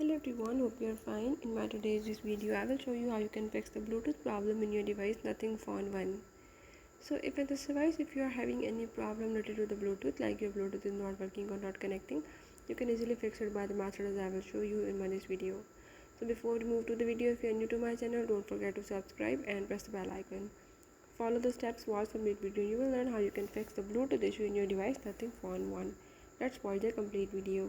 Hello everyone, hope you are fine. In my today's video, I will show you how you can fix the Bluetooth problem in your device Nothing Phone 1. So if in this device, if you are having any problem related to the Bluetooth, like your Bluetooth is not working or not connecting, you can easily fix it by the method as I will show you in this video. So before we move to the video, if you are new to my channel, don't forget to subscribe and press the bell icon. Follow the steps, watch complete video. You will learn how you can fix the Bluetooth issue in your device Nothing Phone 1. Let's watch the complete video.